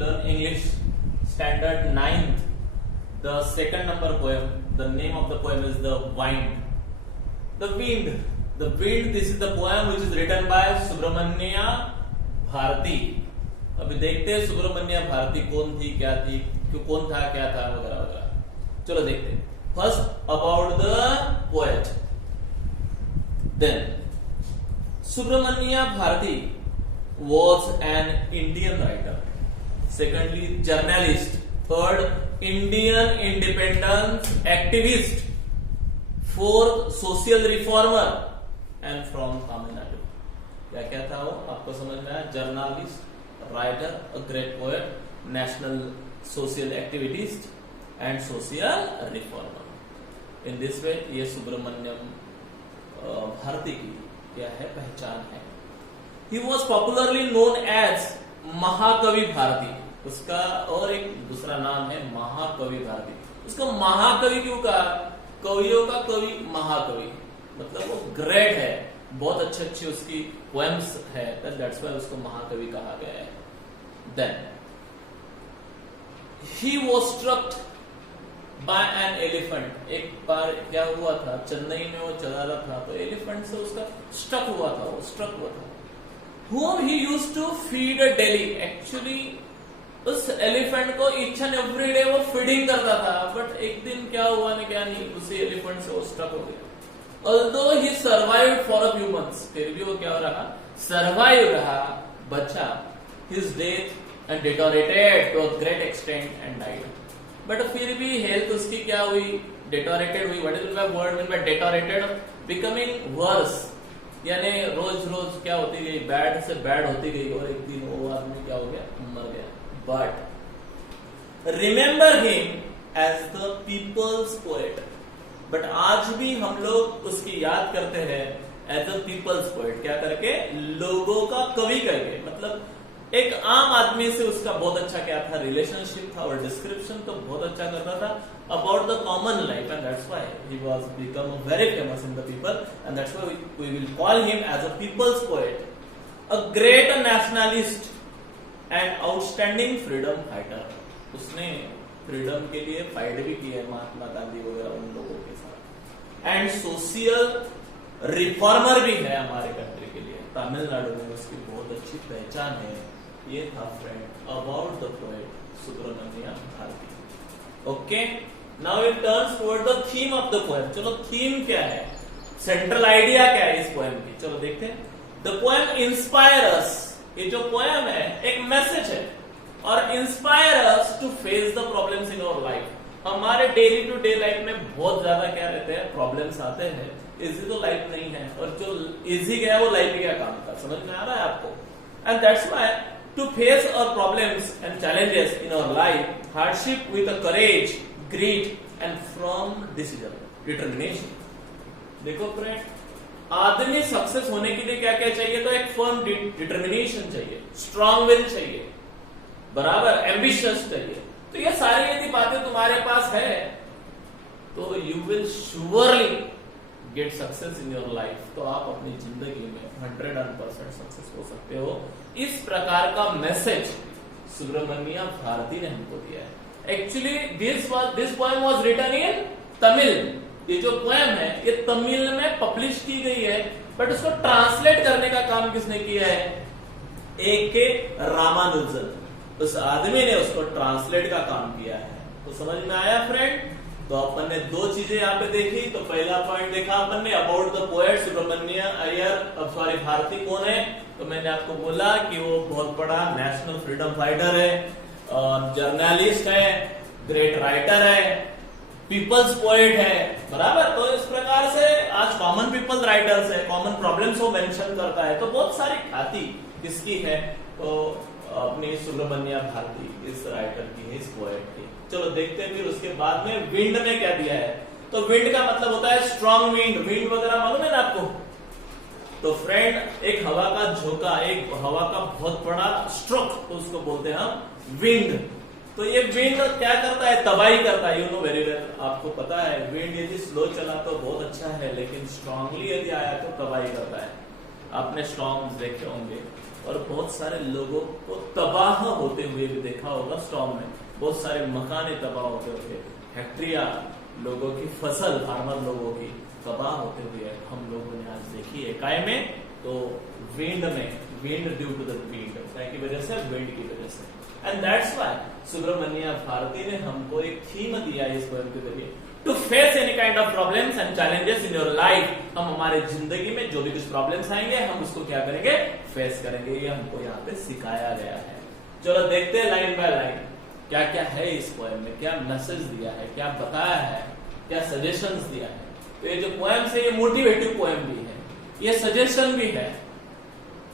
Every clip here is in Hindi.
learn English standard 9th. The second number poem, the name of the poem is The Wind. The Wind. The Wind, this is the poem which is written by Subramanya Bharti. अभी देखते हैं सुब्रमण्या भारती कौन थी, क्या थी, कौन था, क्या था, वगैरह वगैरह. चलो देखते हैं. First about the poet. Then Subramanya Bharati was an Indian writer. Secondly, journalist. Third, Indian independence activist. Fourth, social reformer. And from Tamil Nadu. क्या क्या था वो आपको समझ में आया? Journalist, writer, a great poet, national social activist and social reformer. In this way, ये सुब्रमण्यम भारती की क्या है पहचान है. He was popularly known as महाकवि भारती. उसका और एक दूसरा नाम है महाकवि भारती. उसको महाकवि क्यों कहा? कवियों का कवि महाकवि, मतलब वो ग्रेट है, बहुत अच्छी अच्छी उसकी पोएम्स है, दैट्स व्हाई उसको महाकवि कहा गया है. Then he was struck by an elephant. एक बार क्या हुआ था, चेन्नई में वो चला रहा था तो एलिफेंट से उसका स्ट्रक हुआ था, वो स्ट्रक हुआ था. Whom he used to feed daily. Actually उस एलिफेंट को ईच एंड एवरी डे वो फीडिंग करता था, बट एक दिन क्या हुआ ने क्या नहीं, उसी एलिफेंट से वो स्ट्रक हो गया. Although he survived for a few months, फिर भी वो क्या हो रहा, सर्वाइव रहा, बचा. His death and deteriorated to a great extent and died. But फिर भी हेल्थ उसकी क्या हुई, डिटोरेटेड हुई. What is the word mean by deteriorated? Becoming worse, यानी रोज रोज क्या होती गई, बैड से बैड होती गई, और एक दिन वो आदमी क्या हो गया, मर गया. But remember him as the people's poet. But आज भी हम लोग उसकी याद करते हैं एज अ पीपल्स पोएट. क्या करके? लोगों का कवि करके. मतलब एक आम आदमी से उसका बहुत अच्छा क्या था, रिलेशनशिप था, और डिस्क्रिप्शन तो बहुत अच्छा करता था about the common life. And that's why he was become very famous in the people, and that's why we will call him as a people's poet, a great nationalist and outstanding freedom fighter. उसने फ्रीडम के लिए फाइट भी की है, महात्मा गांधी वगैरह उन लोगों के साथ. एंड सोशल रिफॉर्मर भी है हमारे कंट्री के लिए. तमिलनाडु में उसकी बहुत अच्छी पहचान है. ये था friend about the poet Subramania Bharati. Okay, now it turns toward the theme of the poem. चलो थीम क्या है, सेंट्रल आइडिया क्या है इस पोएम की, चलो देखते हैं. The poem inspire us. ये जो पोएम है एक मैसेज है, और inspire us to face the problems in our life. हमारे डेली टू डे लाइफ में बहुत ज्यादा क्या रहते हैं, प्रॉब्लम्स आते हैं. इजी तो लाइफ नहीं है, और जो इजी गया वो लाइफ क्या काम का, समझ में आ रहा है आपको? And that's why to face our problems and challenges in our life, hardship with a courage, grit and from decision, determination. देखो फ्रेंड, आदमी सक्सेस होने के लिए क्या क्या चाहिए? तो एक फर्म डिटर्मिनेशन चाहिए, स्ट्रॉन्ग विल चाहिए, बराबर एम्बिशियस चाहिए. तो ये सारी यदि बातें तुम्हारे पास है तो you will surely get success in your life. तो आप अपनी जिंदगी में 100% सक्सेस हो सकते हो. इस प्रकार का मैसेज सुब्रमण्या भारती ने हमको दिया है. Actually this poem was written in Tamil. ये जो पोएम है ये तमिल में पब्लिश की गई है, बट उसको ट्रांसलेट करने का काम किसने किया है? A.K. रामानुजन. उस आदमी ने उसको ट्रांसलेट का काम किया है. तो समझ में आया फ्रेंड? तो अपन ने दो चीजें यहाँ पे देखी. तो पहला पॉइंट देखा अपन ने about the poet Subramanya Iyer, अब सॉरी भारती कौन है. तो मैंने आपको बोला कि वो बहुत बड़ा नेशनल फ्रीडम फाइटर है, जर्नलिस्ट है, ग्रेट राइटर है, पीपल्स पोएट है, बराबर. तो इस प्रकार से आज कॉमन पीपल राइटर्स है, कॉमन प्रॉब्लम्स को मेंशन करता है. तो बहुत सारी ख्याति किसकी है? तो अपनी सुब्रमण्या भारती इस राइटर की है, इस पोएट की. चलो देखते हैं फिर उसके बाद में विंड ने क्या दिया है. तो विंड का मतलब होता है स्ट्रॉन्ग विंड. विंड वगैरह मालूम है ना आपको? तो फ्रेंड एक हवा का झोंका, एक हवा का बहुत बड़ा स्ट्रोक, तो उसको बोलते हैं हम विंड. तो ये विंड क्या करता है? तबाही करता है. यू नो वेरी वेल, आपको पता है विंड यदि स्लो चला तो बहुत अच्छा है, लेकिन स्ट्रांगली यदि आया तो तबाही करता है. आपने स्टॉर्म्स देखे होंगे, और बहुत सारे लोगों को तबाह होते हुए भी देखा होगा स्टॉर्म में, बहुत सारे मकाने तबाह होते हुए, फैक्ट्रिया, लोगों की फसल, फार्मर लोगों की तबाह होते हुए हम लोगों ने आज देखी है। काय में? तो विंड में, wind due to the wind, की वजह से, विंड की वजह से। And that's why Subramania Bharati ने हमको एक थीम दिया है इस पोएम के जरिए, to face any kind of problems and challenges in your life. हम हमारे जिंदगी में जो भी कुछ प्रॉब्लम्स आएंगे हम उसको क्या करेंगे? फेस करेंगे। ये हमको यहाँ पे सिखाया गया है। चलो देखते हैं लाइन बाय लाइन क्या क्या है इस पोएम में, क्या मैसेज दिया है, क्या बताया है, क्या सजेशंस दिया है। तो ये जो पोएम है ये मोटिवेटिव पोएम भी है, ये सजेशन भी है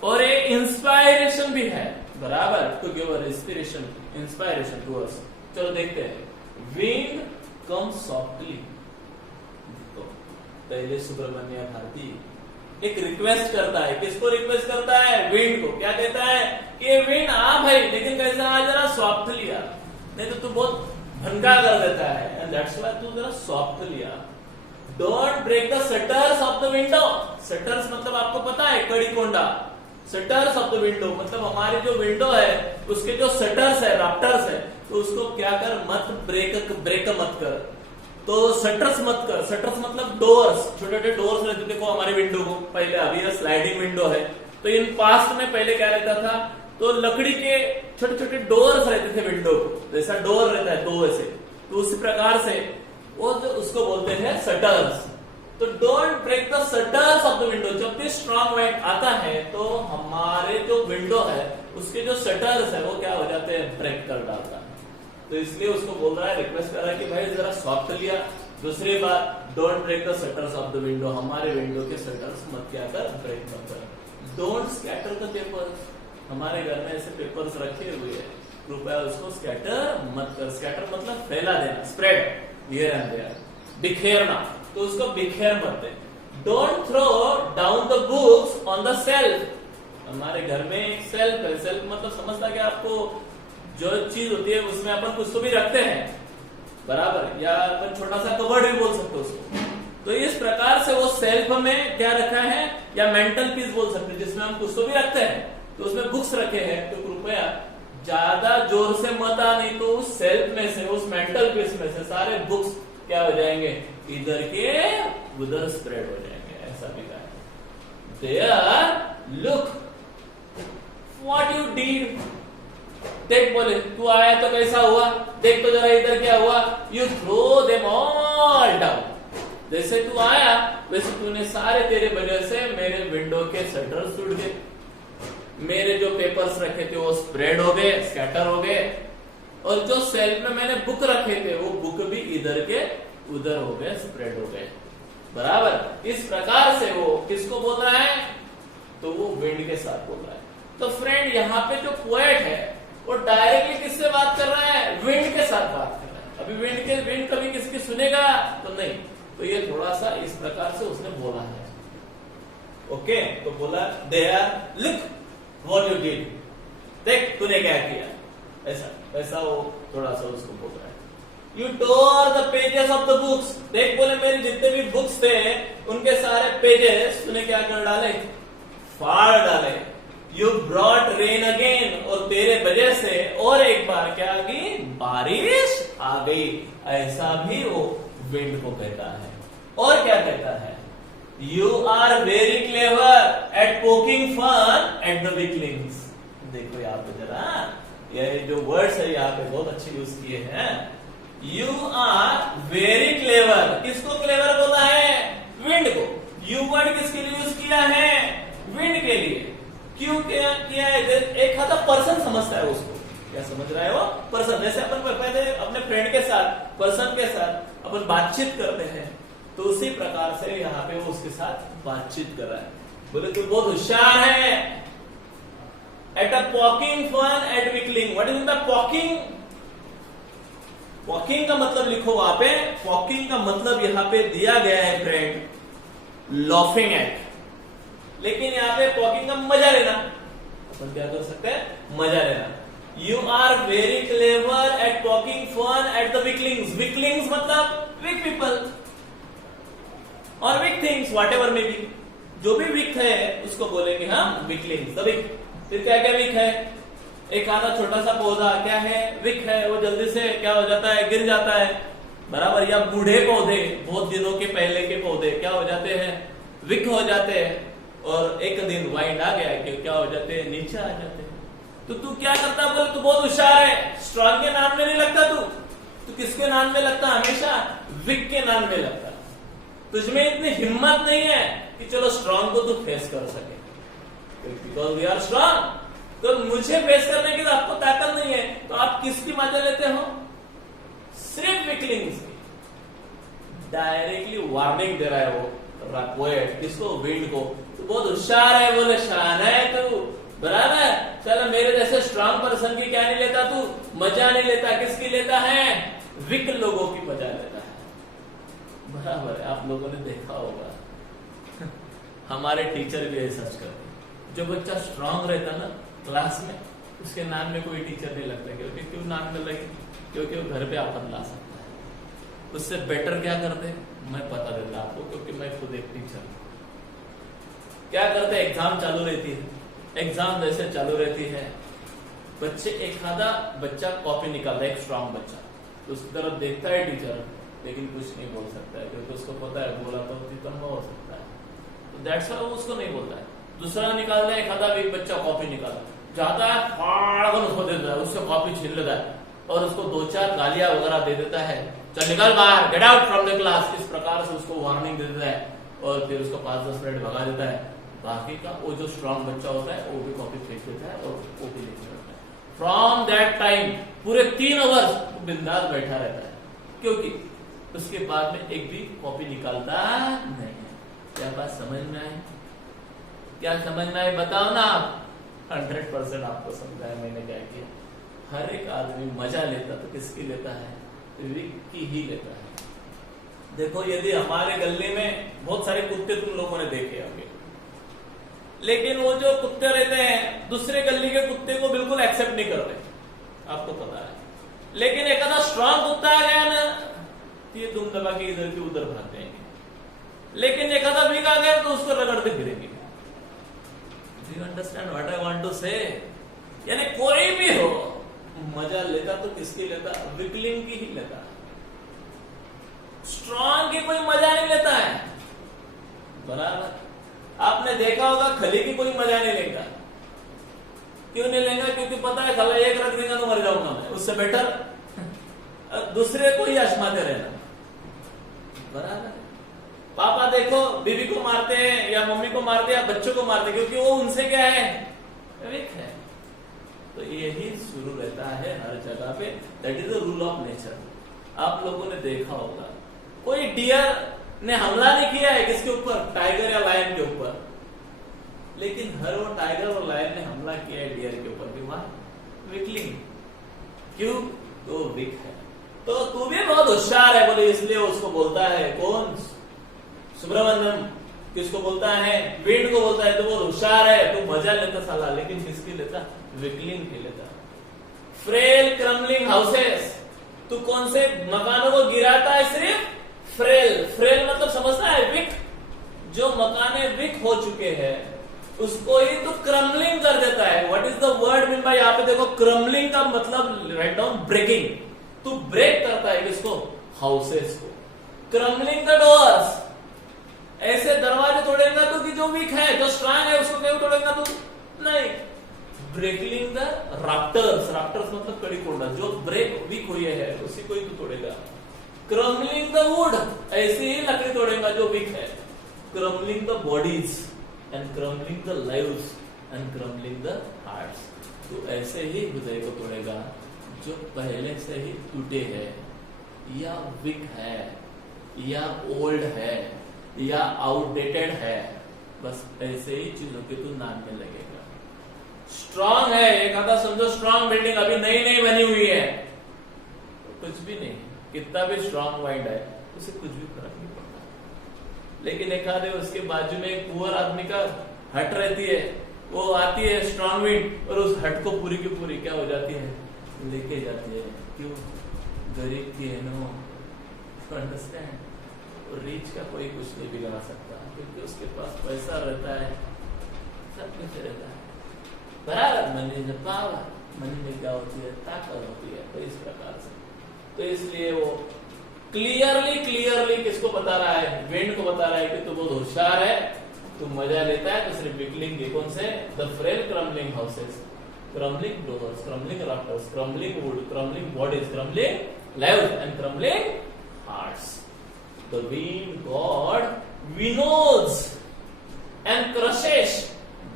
और ये इंस्पायरेशन भी है, बराबर, to give a inspiration to us. चलो देखते हैं। Wind come softly. तो पहले सुब्रमण्य भारती एक रिक्वेस्ट करता है। किसको रिक्वेस्ट करता है? विंड को। क्या कहता है कि विंड आ भाई, लेकिन कैसा आ, जरा सॉफ्टली आ, नहीं तो तू बहुत भनका कर देता है। एंड दैट्स व्हाई तू जरा सॉफ्टली आ। Don't break the shutters of the window. Shutters मतलब आपको पता है, कड़ी कोंडा। शटर्स ऑफ द विंडो मतलब हमारी जो विंडो है उसके जो शटर्स है, राफ्टर्स है, तो उसको क्या कर, मत ब्रेक मत कर। तो शटर्स मत कर। शटर्स मतलब डोर्स, छोटे छोटे डोर्स रहते। देखो हमारी विंडो को पहले, अभी यह स्लाइडिंग विंडो है, तो इन पास्ट में पहले क्या रहता था, तो लकड़ी के छोटे छोटे डोर्स रहते थे विंडो को, जैसा डोर रहता है दो ऐसे, तो उसी प्रकार से वो उसको बोलते हैं शटर्स। तो don't break the shutters of the window. जब भी स्ट्रॉन्ग वाइंड आता है तो हमारे जो विंडो है उसके जो शटर्स है वो क्या हो जाते हैं, ब्रेक कर डालता है। तो इसलिए उसको बोल रहा है, रिक्वेस्ट कर रहा है कि भाई जरा सॉफ्ट लिया। दूसरी बात, don't break the shutters of the window. हमारे विंडो के शटर्स मत क्या कर, ब्रेक मत कर। Don't scatter the papers. हमारे घर में ऐसे पेपर्स रखे हुए हैं, कृपया उसको स्कैटर मत कर। स्कैटर मतलब फैला देना, स्प्रेड हियर एंड देयर, बिखेरना, तो उसको बिखेर मत दे। Don't throw down the books on the shelf. हमारे घर में एक सेल्फ है, सेल्फ मतलब समझता क्या आपको, जो चीज होती है उसमें अपन कुछ तो भी रखते हैं, बराबर, या अपन छोटा सा कबर्ड भी बोल सकते हो उसको। तो इस प्रकार से वो सेल्फ में क्या रखा है, या मेंटल पीस बोल सकते हैं, जिसमें हम कुछ तो भी रखते हैं, तो उसमें बुक्स रखे हैं। तो कृपया ज्यादा जोर से मत आ, नहीं तो उस सेल्फ में से, उस मेंटल पीस में से सारे बुक्स क्या हो जाएंगे, इधर के उधर स्प्रेड हो जाएंगे। ऐसा भी कहा है। There look what you did. देख, बोले तू आया तो कैसा हुआ, देख तो जरा इधर क्या हुआ। You throw them all down. जैसे तू आया वैसे तूने सारे, तेरे वजह से मेरे विंडो के शटर्स टूट गए, मेरे जो पेपर्स रखे थे वो स्प्रेड हो गए, स्कैटर हो गए, और जो सेल्फ में मैंने बुक रखे थे वो बुक भी इधर के उधर हो गए, स्प्रेड हो गए, बराबर। इस प्रकार से वो किसको बोल रहा है, तो वो विंड के साथ बोल रहा है। तो फ्रेंड यहाँ पे जो पोएट है वो डायरेक्टली किससे बात कर रहा है, विंड के साथ बात कर रहा है। अभी विंड कभी किसकी सुनेगा तो नहीं, तो ये थोड़ा सा इस प्रकार से उसने बोला है। ओके, तो बोला there look what you did. देख तूने क्या किया, ऐसा ऐसा वो थोड़ा सा उसको बोल रहा है। You tore the pages of the books. देख, बोले मेरे जितने भी बुक्स थे उनके सारे पेजेस तूने क्या कर डाले, फाड़ डाले। यू ब्रॉट रेन अगेन, और तेरे वजह से और एक बार क्या आ गई, बारिश आ गई। ऐसा भी वो विंड को कहता है। और क्या कहता है, you are very clever at poking fun at the weaklings. देखो यहाँ पे जरा, ये जो वर्ड्स है यहाँ पे बहुत अच्छे यूज किए हैं। You are very clever. किसको क्लेवर बोला है, विंड को। यू वर्ड किसके लिए यूज किया है, विंड के लिए। क्यों किया है, एक हाथ पर्सन समझता है उसको, क्या समझ रहा है वो, पर्सन। जैसे अपन पहले अपने फ्रेंड के साथ, पर्सन के साथ अपन बातचीत करते हैं, तो उसी प्रकार से यहाँ पे वो उसके साथ बातचीत कर रहा है। बोले तू बहुत होशियार है, at a poking fun at weakling. What is the poking, poking का मतलब लिखो वहां पे। पॉकिंग का मतलब यहाँ पे दिया गया है फ्रेंड, लॉफिंग एट। लेकिन यहाँ पे पॉकिंग का मजा लेना, अपन क्या कर सकते हैं, मजा लेना। You are very clever at poking fun at the weaklings. Weaklings मतलब वीक पीपल और weak things, whatever may be. जो भी वीक है उसको बोलेंगे हम वीकलिंग्स, द वीक। फिर क्या क्या वीक है? एक आधा छोटा सा पौधा क्या है? वीक है, वो जल्दी से क्या हो जाता है? गिर जाता है, बराबर। या बूढ़े पौधे, बहुत दिनों के पहले के पौधे क्या हो जाते हैं? वीक हो जाते हैं, और एक दिन वाइंड आ गया कि क्या हो जाते हैं? नीचे आ जाते हैं। तो तू क्या करता? बोले तू बहुत होशियार है, स्ट्रॉन्ग के नाम में नहीं लगता तू किसके नाम में लगता? हमेशा वीक के नाम में लगता। तुझमें इतनी हिम्मत नहीं है कि चलो स्ट्रॉन्ग को तू फेस कर सके, बिकॉज वी आर स्ट्रॉन्ग। तो मुझे फेस करने की तो आपको ताकत नहीं है, तो आप किसकी मजा लेते हो? सिर्फ वीकलिंग्स की। डायरेक्टली वार्निंग दे रहा है वो पोएट, किसको? विंड को। तू बहुत होशियार है, बोले शान है तू, बराबर। चल मेरे जैसे स्ट्रांग पर्सन की क्या नहीं लेता तू? मजा नहीं लेता। किसकी लेता है? वीक लोगों की मजा लेता है, बराबर। आप लोगों ने देखा होगा हमारे टीचर भी ऐसा करते। जो बच्चा स्ट्रांग रहता ना क्लास में, उसके नाम में कोई टीचर नहीं लगता। क्यों नाम में लगे? क्योंकि वो घर पे आपन ला सकता है। उससे बेटर क्या करते? मैं बता देता आपको, क्योंकि मैं खुद एक टीचर हूं। क्या करते? एग्जाम चालू रहती है, एग्जाम जैसे चालू रहती है, बच्चे एक आधा बच्चा कॉपी निकालता है, एक स्ट्रांग बच्चा, तो उसकी तरफ देखता है टीचर, लेकिन कुछ नहीं बोल सकता है, क्योंकि उसको पता है बोला तो खत्म हो सकता है, तो दैट्स व्हाई वो उसको नहीं बोलता है। दूसरा निकालता है, एक आधा भी बच्चा कॉपी निकाला, जाता है फाड़ कर उसको दे देता है, उससे कॉपी छीन लेता है और उसको 2-4 गालियां वगैरह दे देता है, चल निकल बाहर, get out from the class. इस प्रकार से उसको वार्निंग दे देता है और फिर उसको 5-10 मिनट भगा देता है। बाकी का वो जो स्ट्रॉन्ग बच्चा होता है वो भी कॉपी फेंक देता है और वो भी लिख लेता है। फ्रॉम दैट टाइम पूरे 3 आवर्स बिंदास बैठा रहता है, क्योंकि उसके बाद में एक भी कॉपी निकालता नहीं है। क्या बात समझ में आई? क्या समझ में आई? बताओ ना आप। 100% आपको समझाया मैंने क्या किया। हर एक आदमी मजा लेता तो किसकी लेता है? वीक की ही लेता है। देखो, यदि हमारे गली में बहुत सारे कुत्ते तुम लोगों ने देखे होंगे, लेकिन वो जो कुत्ते रहते हैं दूसरे गली के कुत्ते को बिल्कुल एक्सेप्ट नहीं करते, आपको पता है। लेकिन एक आधा स्ट्रॉन्ग कुत्ता आ गया ना, ये दुम दबा के इधर के उधर भाग जाएंगे। लेकिन एक आधा वीक आ गया तो उसको रगड़ते फिरेंगे। Do you understand what I want to say? यानी कोई भी हो, मजा लेता तो किसकी लेता? वीकलिंग की ही लेता। स्ट्रॉन्ग की कोई मजा नहीं लेता है, बराबर। आपने देखा होगा खली की कोई मजा नहीं लेगा। क्यों नहीं लेगा? क्योंकि पता है खला एक रख देगा तो मर जाऊंगा मैं, उससे बेटर दूसरे को ही आजमाते रहना, बराबर। पापा देखो बीवी को मारते हैं या मम्मी को मारते हैं या बच्चों को मारते हैं, क्योंकि वो उनसे क्या है? वीक है। तो यही शुरू रहता है हर जगह पे। That is the rule of nature. आप लोगों ने देखा होगा कोई डियर ने हमला नहीं किया है किसके ऊपर? टाइगर या लायन के ऊपर, लेकिन हर वो टाइगर और लायन ने हमला किया है डियर के ऊपर। क्यों? वीकलिंग। क्यों? तो वीक है। तो तू भी बहुत होशियार है बोले, इसलिए उसको बोलता है कौन? सुब्रमण्यम किसको बोलता है? विंड को बोलता है। तो वो होशियार है, तो मजा लेता साला, लेकिन किसकी लेता? वीकलिंग की लेता। फ्रेल क्रम्बलिंग हाउसेस, तू कौन से मकानों को गिराता है? सिर्फ फ्रेल। फ्रेल मतलब समझता है? वीक। जो मकाने वीक हो चुके हैं उसको ही तो क्रम्बलिंग कर देता है। What is the word mean bye? यहाँ पे देखो, क्रम्बलिंग का मतलब राइट डाउन ब्रेकिंग। तू ब्रेक करता है किसको? हाउसेस को। क्रम्बलिंग द डोर्स, ऐसे दरवाजे तोड़ेगा तो कि जो वीक है, जो स्ट्रांग है, उसको क्यों तोड़ेगा तू? नहीं। ब्रेकिंग द राफ्टर्स, राफ्टर्स मतलब कड़ी कोड़ा, जो ब्रेक वीक हुई है उसी को ही तू तोड़ेगा। क्रम्बलिंग द वुड, ऐसी ही लकड़ी तोड़ेगा जो वीक है। Crumbling the bodies and crumbling the lives and crumbling the hearts, तो ऐसे ही हृदय को तोड़ेगा जो पहले से ही टूटे हैं या वीक है या ओल्ड है या आउटडेटेड है। बस ऐसे ही चीजों के तू नाम में लगेगा। स्ट्रांग है, एक आधा समझो स्ट्रांग बिल्डिंग अभी नई नई बनी हुई है, तो कुछ भी नहीं, कितना भी स्ट्रांग माइंड है उसे कुछ भी फर्क नहीं पड़ता। लेकिन एक आधे उसके बाजू में एक पुअर आदमी का हट रहती है, वो आती है स्ट्रांग विंड और उस हट को पूरी की पूरी क्या हो जाती है? लेके जाती है। क्यों? गरीब की है नो, अंडरस्टैंड? रीच का कोई कुछ नहीं बिगड़ा सकता, क्योंकि उसके पास पैसा रहता है, सब कुछ रहता है। बराबर। मनी इज पावर, मनी में क्या होती है, ताकत होती है। तो इस प्रकार से, तो इसलिए वो क्लियरली किसको बता रहा है, विंड को बता रहा है कि तू बहुत होशियार है, तू मजा लेता है, तो सिर्फ वीकलिंग के कौन से, the frail crumbling houses, crumbling doors, crumbling rafters, crumbling wood, crumbling bodies, crumbling lives and crumbling hearts. The wind god winnows and crushes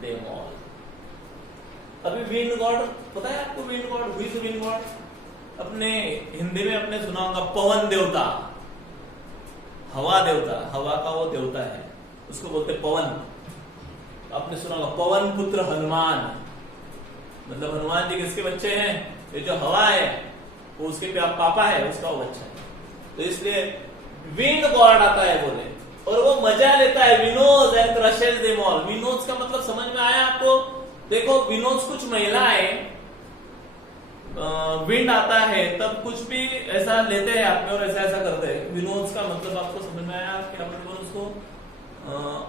them all. अभी विंड गॉड पता है आपको, wind god, who is wind god? अपने हिंदी में अपने सुना होगा पवन देवता, हवा देवता, हवा का वो देवता है, उसको बोलते पवन। आपने सुना होगा पवन पुत्र हनुमान, मतलब हनुमान जी किसके बच्चे हैं? ये जो हवा है वो उसके पापा है, उसका वो बच्चा है। तो इसलिए विंड गॉड आता है बोले, और वो मजा लेता है। विनोज एंड क्रशेस देम ऑल। विनोज का मतलब समझ में आया आपको? देखो विनोज, कुछ महिलाएं विंड आता है तब कुछ भी ऐसा लेते हैं आप में और ऐसा करते हैं। विनोज का मतलब आपको समझ में आया कि अपन उसको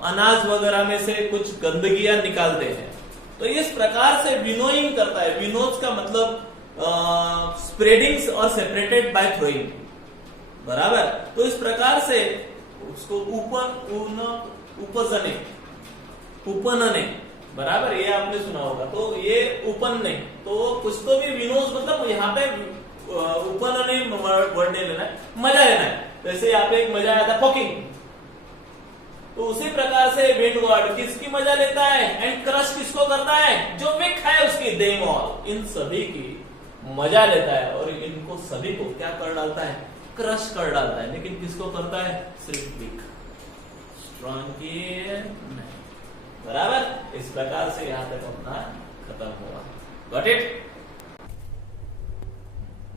अनाज वगैरह में से कुछ गंदगियां निकालते हैं। तो इस प्रकार से विनोइंग करता है। विनोज का मतलब स्प्रेडिंग और सेपरेटेड बाय थ्रोइंग, बराबर। तो इस प्रकार से उसको उपनने, बराबर, ये आपने सुना होगा। तो ये उपन्ने, तो कुछ तो भी विनोद मतलब यहाँ पे उपनने वर्ड नहीं लेना है, मजा लेना है। जैसे यहाँ पे एक मजा आया था पॉकिंग, तो उसी प्रकार से विंड गॉड किसकी मजा लेता है, एंड क्रश किसको करता है, जो विक है उसकी, देम ऑल, इन सभी की मजा लेता है और इनको सभी को क्या कर डालता है, क्रश कर डालता है। लेकिन किसको करता है, सिर्फ वीक, स्ट्रॉन्ग की नहीं, बराबर। इस प्रकार से यहां तक अपना खत्म हुआ। Got it?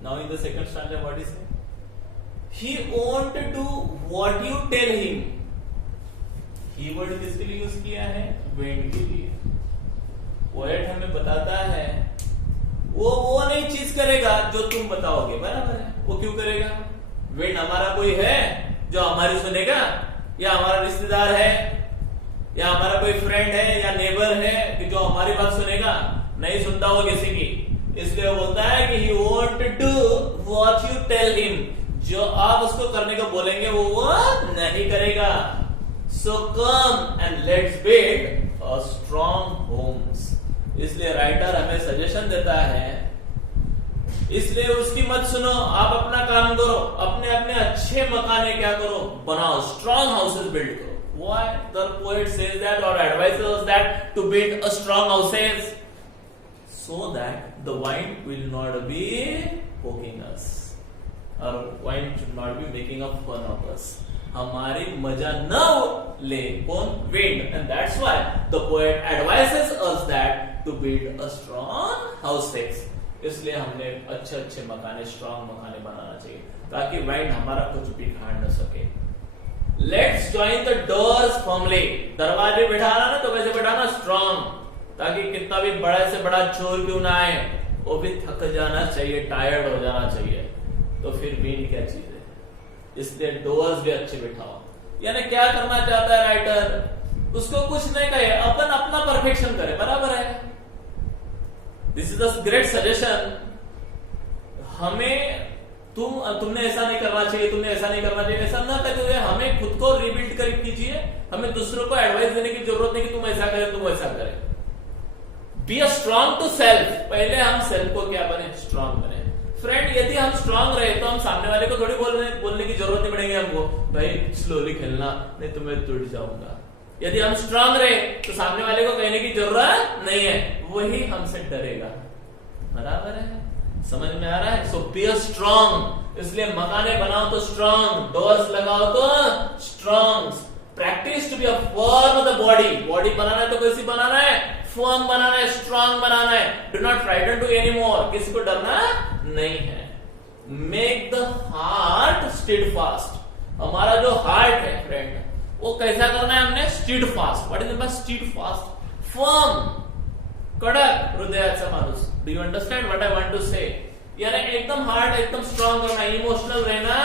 Now in the second standard what is it? He want to do what you tell him. He word किसके लिए यूज किया है, विंड के लिए। पोएट हमें बताता है वो नहीं चीज करेगा जो तुम बताओगे, बराबर है। वो क्यों करेगा? विंड हमारा कोई है जो हमारी सुनेगा, या हमारा रिश्तेदार है, या हमारा कोई फ्रेंड है या नेबर है कि जो हमारी बात सुनेगा? नहीं सुनता वो किसी की। इसलिए वो बोलता है कि he want to do what you tell him, जो आप उसको करने को बोलेंगे वो नहीं करेगा। So come and let's build a strong homes। इसलिए राइटर हमें सजेशन देता है, इसलिए उसकी मत सुनो, आप अपना काम करो, अपने अपने अच्छे मकाने क्या करो, बनाओ, स्ट्रॉन्ग हाउसेस बिल्ड करो। Why the poet says that or advises us that to build a strong houses, so that the wind will not be poking us, or wind should not be making a fun of us, हमारी मजा न ले कौन, wind. And that's why the poet advises us that to build a strong houses। इसलिए हमने अच्छे अच्छे मकाने, स्ट्रॉन्ग मकाने बनाना चाहिए ताकि वाइंड हमारा कुछ बिगाड़ न सके। Let's join the doors firmly. दरवाजे बिठाना ना तो कैसे बिठाना, स्ट्रॉन्ग, ताकि कितना भी बड़ा से बड़ा चोर क्यों ना आए वो भी थक जाना चाहिए, टायर्ड हो जाना चाहिए। तो फिर विंड क्या चीज है, इसलिए डोर्स भी अच्छे बिठाओ। यानी क्या करना चाहता है राइटर, उसको कुछ नहीं कहे, अपन अपना परफेक्शन करे, बराबर है। This is the great suggestion. हमें तुमने ऐसा नहीं करना चाहिए, तुमने ऐसा नहीं करना चाहिए, ऐसा ना करते हुए हमें खुद को रिबिल्ड कर कीजिए। हमें दूसरों को एडवाइस देने की जरूरत नहीं कि तुम ऐसा करें, तुम ऐसा करें। Be a strong to self. पहले हम सेल्फ को क्या बने, स्ट्रॉन्ग बने। फ्रेंड, यदि हम स्ट्रॉन्ग रहे तो हम सामने वाले को थोड़ी बोलने की जरूरत नहीं पड़ेगी हमको, भाई स्लोली खेलना नहीं तो मैं टूट जाऊंगा। यदि हम स्ट्रॉन्ग रहे तो सामने वाले को कहने की जरूरत नहीं है, वही हमसे डरेगा, बराबर है। समझ में आ रहा है? So be a strong. इसलिए मकाने बनाओ तो स्ट्रॉन्ग, डोर्स लगाओ तो strong. Practice to be a firm of the body. Body बनाना है तो कैसी बनाना है, फर्म बनाना है, स्ट्रॉन्ग बनाना है। Do not frighten to any more, किसी को डरना नहीं है। Make the heart steadfast. हमारा जो हार्ट है फ्रेंड, वो कैसा करना है हमने, steadfast. What is the steadfast? Firm, कडक हृदयाचा माणूस। Do you understand what I want to say? यानी एकदम हार्ड, एकदम स्ट्रॉन्ग करना, इमोशनल रहना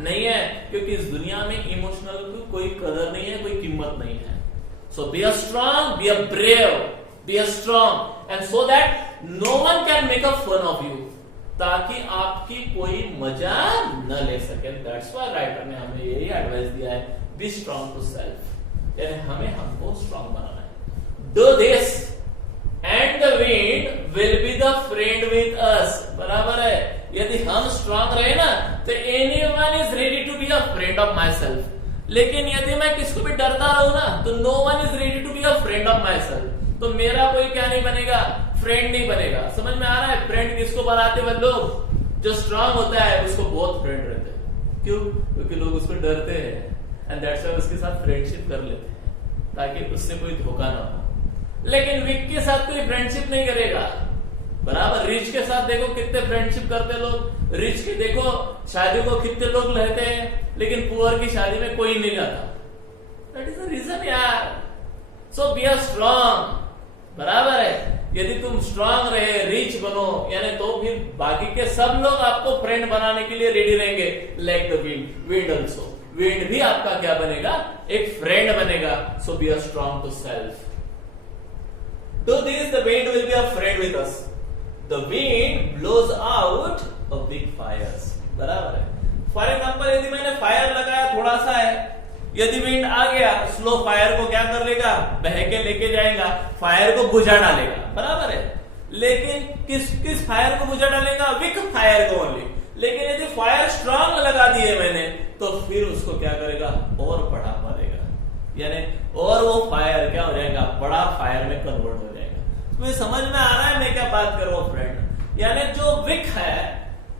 नहीं है, क्योंकि इस दुनिया में इमोशनल की कोई कदर नहीं है, कोई कीमत नहीं है। So be a strong, be a brave, be a strong and so that no one can make a fun of you, ताकि आपकी कोई मजा न ले सके। दैट्स व्हाई राइटर ने हमें यही एडवाइस दिया है, बी स्ट्रांग टू सेल्फ, यानी हमें हमको स्ट्रांग बनाना है। Do this and the wind will be the friend with us. बराबर है, यदि हम स्ट्रांग रहे ना तो anyone is ready to be a friend of myself. लेकिन यदि मैं किसको भी डरता रहूं ना तो no one is ready to be a friend of myself, तो मेरा कोई क्या नहीं बनेगा, फ्रेंड नहीं बनेगा। समझ में आ रहा है? फ्रेंड किसको बनाते हैं लोग? जो स्ट्रांग होता है उसको बहुत फ्रेंड रहते हैं। क्यों? क्योंकि लोग उसको डरते हैं एंड दैट्स व्हाई उसके साथ फ्रेंडशिप कर लेते हैं ताकि उससे कोई धोखा ना हो। लेकिन वीक के साथ कोई फ्रेंडशिप नहीं करेगा। बराबर, रिच के साथ देखो कितने फ्रेंडशिप करते लोग। रिच के देखो शादी को कितने लोग रहते हैं, लेकिन पुअर की शादी में कोई नहीं जाता। दैट इज द रीजन यार। सो बी आर स्ट्रांग। बराबर है, यदि तुम स्ट्रांग रहे, रिच बनो, यानी तो फिर बाकी के सब लोग आपको फ्रेंड बनाने के लिए रेडी रहेंगे। Like the wind, wind also, wind भी आपका क्या बनेगा, एक फ्रेंड बनेगा। So be are strong to self. Do this, the wind will be a friend with us. The wind blows out of big fires. बराबर है। फॉर एग्जाम्पल यदि मैंने फायर लगाया थोड़ा सा है, यदि विंड आ गया स्लो फायर को क्या कर लेगा, बह के लेके जाएगा, फायर को बुझा डालेगा। बराबर है। लेकिन किस फायर को बुझा डालेगा, विक फायर को ओनली। लेकिन यदि फायर स्ट्रांग लगा दिए मैंने तो फिर उसको क्या करेगा, और बढ़ावा देगा, यानी और वो फायर क्या हो जाएगा, बड़ा फायर में कन्वर्ट हो जाएगा। तुम्हें समझ में आ रहा है मैं क्या बात कर रहा हूं फ्रेंड? यानी जो विक है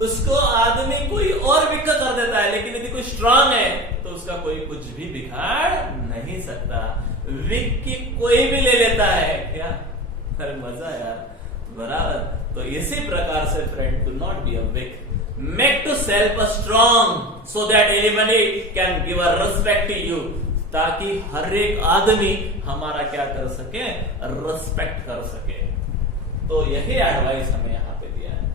उसको आदमी कोई और विक कर देता है, लेकिन यदि कोई स्ट्रांग है तो उसका कोई कुछ भी बिगाड़ नहीं सकता। विक की कोई भी ले लेता है क्या? अरे मजा यार। बराबर, तो इसी प्रकार से friend, do not be a weak, make to self a strong so that anybody can give a respect to you, ताकि हर एक आदमी हमारा क्या कर सके, रिस्पेक्ट कर सके। तो यही एडवाइस हमें यहां पे दिया है।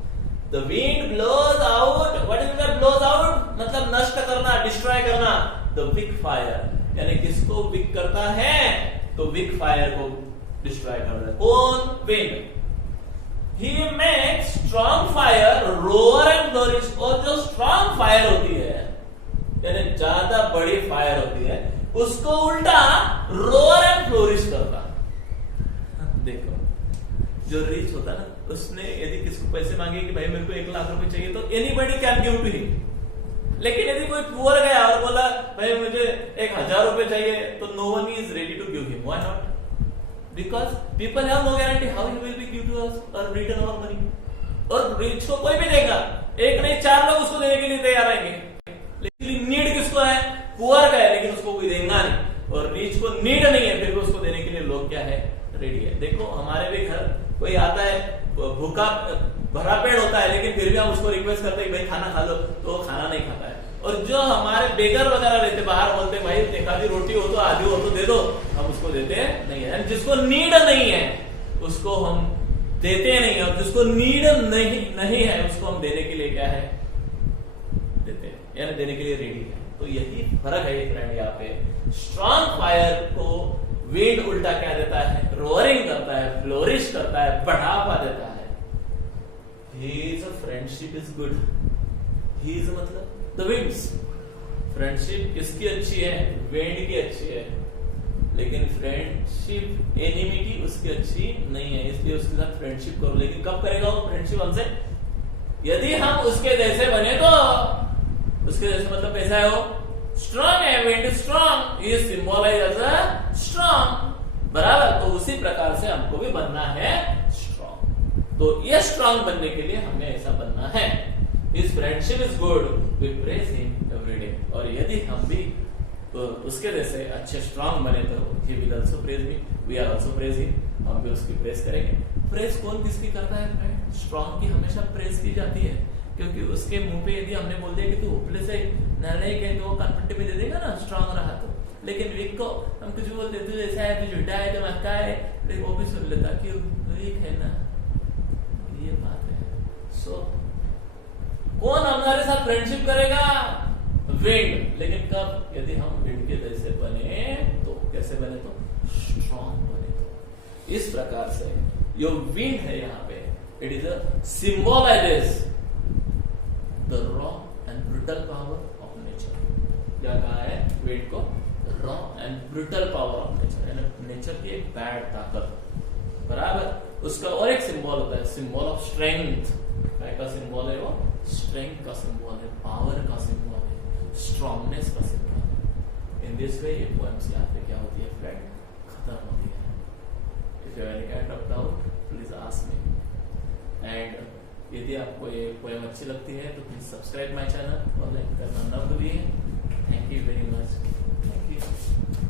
The wind blows out, what is that blows out, मतलब नष्ट करना, डिस्ट्रॉय करना। द विक फायर, यानी किसको विक करता है, तो विक फायर को डिस्ट्रॉय करता है। कौन? Wind. He makes strong fire row or and flourish. और जो स्ट्रॉन्ग फायर होती है, यानी ज्यादा बड़ी फायर होती है, उसको उल्टा रोअर एंड फ्लोरिश करता। देखो, जो रिच होता ना, उसने यदि किसको पैसे मांगे कि भाई मेरे को 1 लाख रुपए चाहिए, तो anybody can give to him. लेकिन यदि कोई पुअर गया और बोला भाई मुझे 1000 रुपए चाहिए, तो no one is ready to give him. Why not? Because people have no guarantee how he will be give to us और रिटर्न आवर मनी। और रिच को कोई भी देगा, एक नहीं 4 लोग उसको देने के लिए तैयार रहेंगे। लेकिन नीड किसको है? पुअर का है, लेकिन उसको कोई देगा नहीं। और रिच को नीड नहीं है, फिर भी उसको देने के लिए लोग क्या है, रेडी है। देखो हमारे भी घर कोई आता है, भूखा भरा पेट होता है, लेकिन फिर भी हम उसको रिक्वेस्ट करते हैं भाई खाना खा लो, तो वो खाना नहीं खाता है। और जो हमारे बेगर वगैरह रहते बाहर, बोलते भाई एक आधी रोटी हो तो आधी हो तो दे दो, हम उसको देते नहीं है। जिसको नीड नहीं है उसको हम देते नहीं है, और जिसको नीड नहीं है उसको हम देने के लिए क्या है, देते हैं, यानी देने के लिए रेडी है। तो यही फर्क है फ्रेंड यहाँ पे। स्ट्रॉन्ग फायर को विंड उल्टा क्या देता है, रोअरिंग करता है, फ्लोरिश करता है, बढ़ावा देता है। His friendship is good. His मतलब the winds. फ्रेंडशिप किसकी अच्छी है, विंड की अच्छी है। लेकिन फ्रेंडशिप एनिमिटी उसकी अच्छी नहीं है, इसलिए उसके साथ फ्रेंडशिप करो। लेकिन कब करेगा वो फ्रेंडशिप हमसे, यदि हम उसके जैसे बने। तो उसके जैसे मतलब कैसा है, वो स्ट्रांग है, विंड स्ट्रांग, ये सिंबलाइज एज अ स्ट्रांग। बराबर, तो उसी प्रकार से हमको भी बनना है स्ट्रांग। तो ये स्ट्रांग बनने के लिए हमें ऐसा बनना है। His friendship is good, we praise him every day। और यदि हम भी तो उसके जैसे अच्छे स्ट्रांग बने तो he will also praise me, we are also praise him, हम भी उसकी प्रेस करेंगे। प्रेस कौन किसकी करता है फ्रेंड? स्ट्रांग की हमेशा प्रेस की जाती है, क्योंकि उसके मुंह पे यदि हमने बोल दिया कि तू होपलेस है, नालायक है, तो वो कनपट्टी में दे देगा ना स्ट्रांग रहा तो। लेकिन वीक को हम कुछ बोलते तू ऐसा है, तू झूठा है, तू मक्का है, लेकिन वो भी सुन लेता कि वीक है ना, ये बात है। सो कौन हमारे साथ फ्रेंडशिप करेगा? विंड। लेकिन कब? यदि हम विंड के जैसे बने तो कैसे बने, तो स्ट्रांग बने। तो इस प्रकार से जो विंड है यहाँ पे, it is a symbolizes the raw and brutal power of nature. क्या कहा है विंड को? Raw and brutal power of nature, यानी नेचर की एक बैड ताकत, बराबर। उसका और एक सिंबल होता है, सिंबल ऑफ स्ट्रेंथ। क्या का सिंबल है वो? स्ट्रेंथ का सिंबल है, पावर का सिंबल है, स्ट्रांगनेस का सिंबल है। इन दिस वे ये पोएम्स यहाँ पे क्या होती है फ्रेंड, खत्म होती है। If you have any kind of doubt please ask me. And यदि आपको ये पोएम अच्छी लगती है तो प्लीज सब्सक्राइब माय चैनल और लाइक करना न भूलिए। Thank you very much. Thank you.